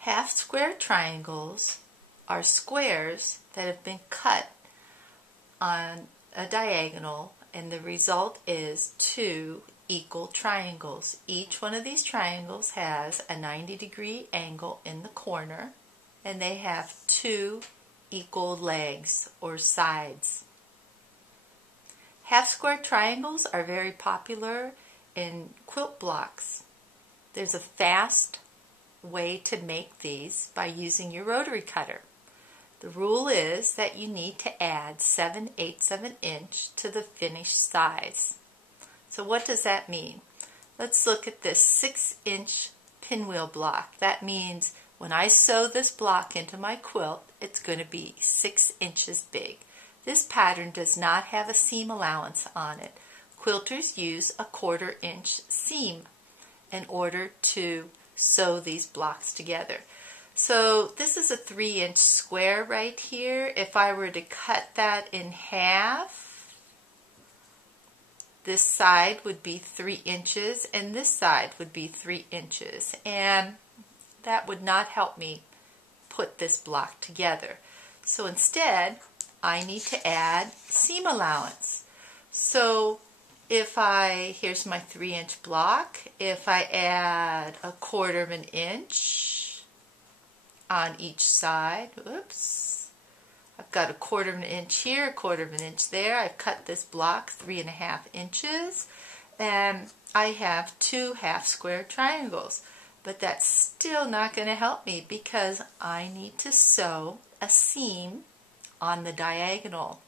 Half square triangles are squares that have been cut on a diagonal, and the result is two equal triangles. Each one of these triangles has a 90-degree angle in the corner, and they have two equal legs or sides. Half square triangles are very popular in quilt blocks. There's a fast way to make these by using your rotary cutter. The rule is that you need to add 7/8 of an inch to the finished size. So what does that mean? Let's look at this 6-inch pinwheel block. That means when I sew this block into my quilt, it's going to be 6 inches big. This pattern does not have a seam allowance on it. Quilters use a 1/4 inch seam in order to sew these blocks together. So this is a 3-inch square right here. If I were to cut that in half, this side would be 3 inches and this side would be 3 inches, and that would not help me put this block together. So instead I need to add seam allowance. So here's my 3-inch block. If I add a 1/4 of an inch on each side, oops, I've got a 1/4 of an inch here, a 1/4 of an inch there. I've cut this block 3.5 inches, and I have two half square triangles. But that's still not going to help me because I need to sew a seam on the diagonal.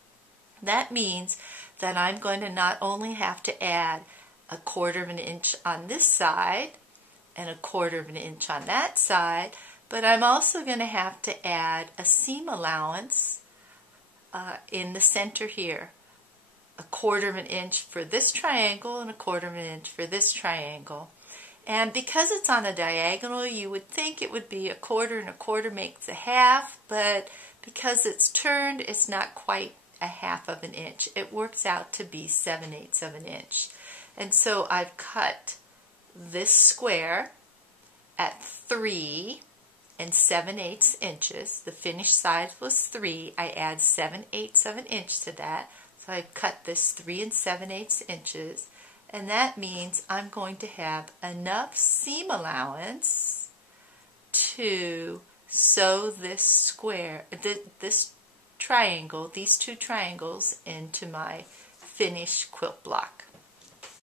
That means that I'm going to not only have to add a 1/4 of an inch on this side and a 1/4 of an inch on that side, but I'm also going to have to add a seam allowance in the center here. A 1/4 of an inch for this triangle and a 1/4 of an inch for this triangle. And because it's on a diagonal, you would think it would be a 1/4 and a 1/4 makes a half, but because it's turned, it's not quite a 1/2 of an inch. It works out to be 7/8 of an inch. And so I've cut this square at 3 7/8 inches. The finished size was 3. I add 7/8 of an inch to that. So I've cut this 3 7/8 inches. And that means I'm going to have enough seam allowance to sew this square, this triangle, these two triangles into my finished quilt block.